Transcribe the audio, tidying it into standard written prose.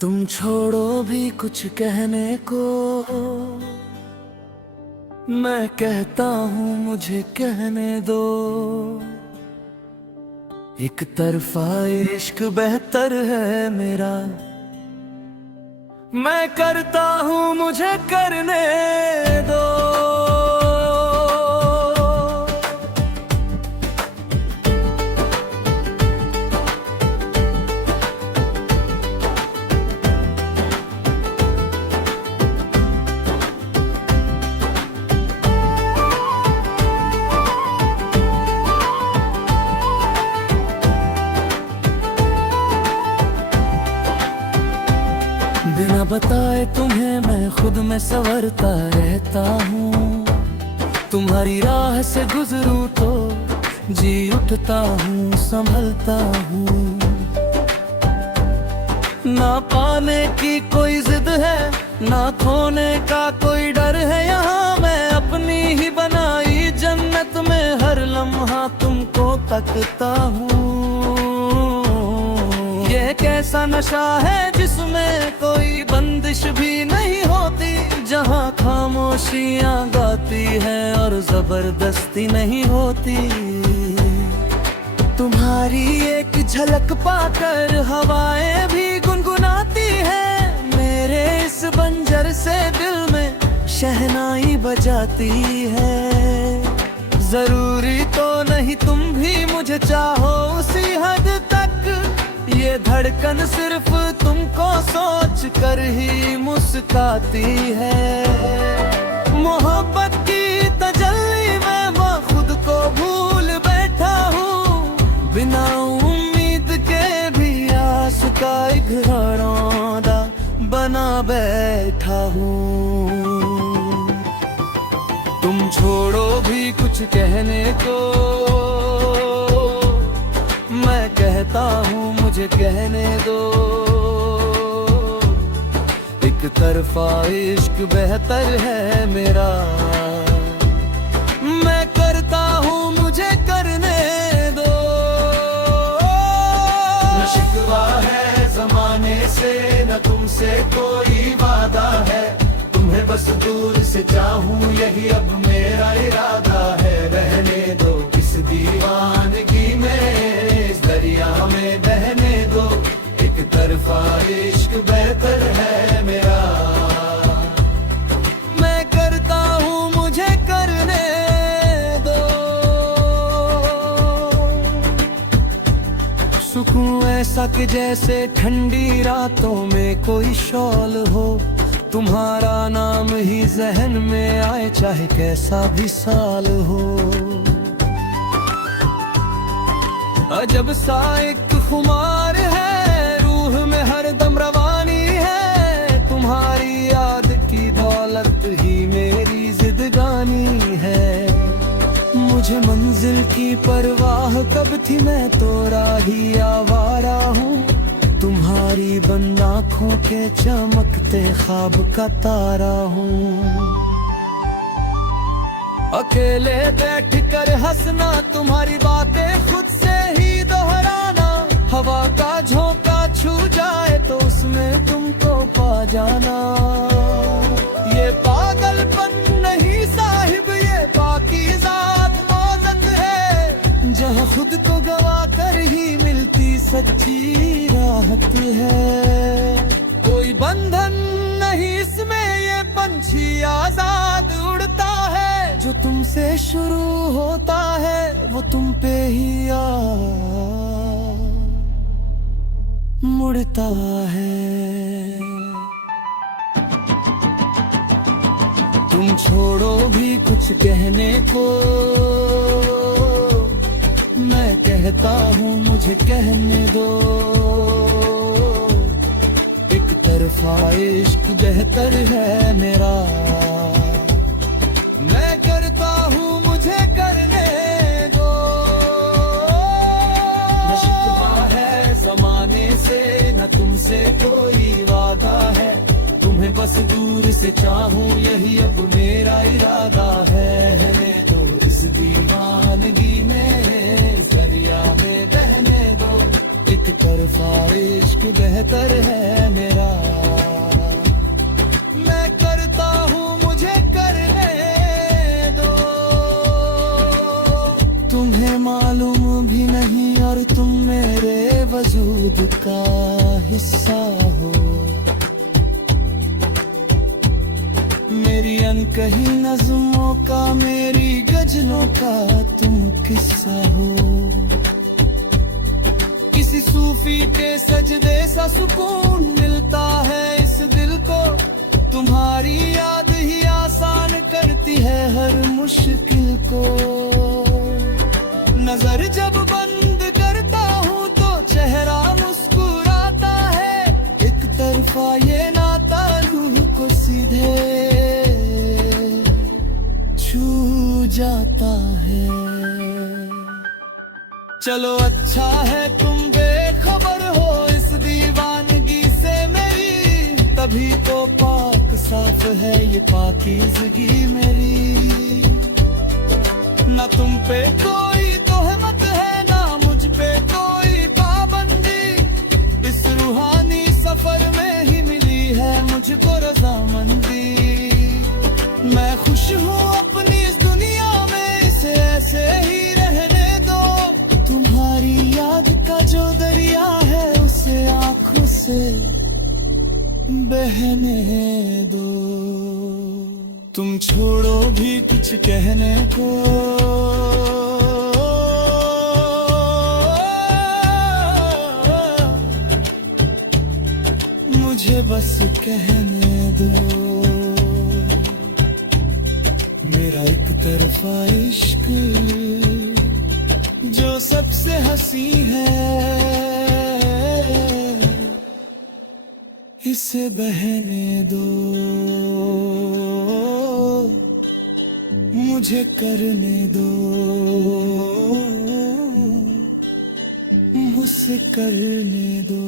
तुम छोड़ो भी कुछ कहने को, मैं कहता हूँ मुझे कहने दो। एक तरफा इश्क बेहतर है मेरा, मैं करता हूँ मुझे करने दो। बिना बताए तुम्हें मैं खुद में संवरता रहता हूँ। तुम्हारी राह से गुजरूं तो जी उठता हूँ, संभलता हूँ। ना पाने की कोई जिद है, ना खोने का कोई डर है। यहाँ मैं अपनी ही बनाई जन्नत में हर लम्हा तुमको तकता हूँ। ये कैसा नशा है जिसमें कोई बंदिश भी नहीं होती, जहाँ खामोशियाँ गाती है और जबरदस्ती नहीं होती। तुम्हारी एक झलक पाकर हवाएं भी गुनगुनाती है, मेरे इस बंजर से दिल में शहनाई बजाती है। जरूरी तो नहीं तुम भी मुझे चाहो उसी हद तक, ये धड़कन सिर्फ तुमको सोच कर ही मुस्काती है। मोहब्बत की तजल्ली में मैं खुद को भूल बैठा हूँ, बिना उम्मीद के भी आस का एक घरौंदा बना बैठा हूँ। तुम छोड़ो भी कुछ कहने को, मैं कहता हूँ मुझे कहने दो। एक तरफा इश्क बेहतर है मेरा, मैं करता हूँ मुझे करने दो। न शिकवा है जमाने से, न तुमसे कोई वादा है। तुम्हें बस दूर से चाहूँ यही अब मेरा इरादा है। रहने दो किस दीवानगी में, इस दरिया में बहने दो। एक तरफा इश्क बेहतर है मेरा, मैं करता हूँ मुझे करने दो। सुकून ऐसा कि जैसे ठंडी रातों में कोई शॉल हो, तुम्हारा नाम ही जहन में आए चाहे कैसा भी साल हो। अजब सा एक खुमार है, रूह में हर दम रवानी है। तुम्हारी याद की दौलत ही मेरी जिंदगानी है। मुझे मंजिल की परवाह कब थी, मैं तो राही आवारा हूँ। तुम्हारी बंद आँखों के चमकते ख्वाब का तारा हूँ। अकेले बैठ कर हंसना, तुम्हारी बातें खुद से ही दोहराना। हवा का झोंका छू जाए तो उसमें तुमको पा जाना। ये पागलपन नहीं साहिब, ये पाकीज़ात मौजत है। जहाँ खुद को गवा कर ही मिलती सच्ची राहत है। कोई बंधन नहीं इसमें, ये पंछी आजाद उड़ता है। जो तुमसे शुरू होता है वो तुम पे ही आ मुड़ता है। तुम छोड़ो भी कुछ कहने को, मैं कहता हूँ मुझे कहने दो। एक तरफा इश्क बेहतर है मेरा, मैं करता हूँ मुझे करने दो। न शिकवा है जमाने से, न तुमसे कोई वादा है। तुम्हें बस दूर से चाहूँ यही अब मेरा इरादा है। रहने दो इस दीवानगी में, इस दरिया में बहने दो। एक तरफ तरफा इश्क बेहतर है मेरा। मैं करता हूँ मुझे करने दो, तुम्हें मालूम भी नहीं और तुम मेरे वजूद का हिस्सा हो। मेरी अनकही नज़्मों का, मेरी गज़लों का तुम किस्सा हो। किसी सूफी के सजदे सा सुकून मिलता है इस दिल को, तुम्हारी याद ही आसान करती है हर मुश्किल को। नजर जब बंद करता हूँ तो चेहरा मुस्कुराता है, एक तरफा ये नाता रूह को सीधे छू जाता है। चलो अच्छा है तुम बेखबर हो इस दीवानगी से मेरी, तभी तो पाक साफ है ये पाकीज़गी मेरी। ना तुम पे कोई तोहमत है ना मुझ पे कोई पाबंदी, इस रूहानी सफर में ही मिली है मुझको रज़ामंदी। मैं खुश हूँ अपनी इस दुनिया में, इसे ऐसे ही रहने दो। तुम्हारी याद का जो दरिया है उसे आँखों से बहने दो। तुम छोड़ो भी कुछ कहने को, मुझे बस कहने दो। मेरा एक तरफा इश्क जो सबसे हंसी है, इसे बहने दो, मुझे करने दो, मुझसे करने दो।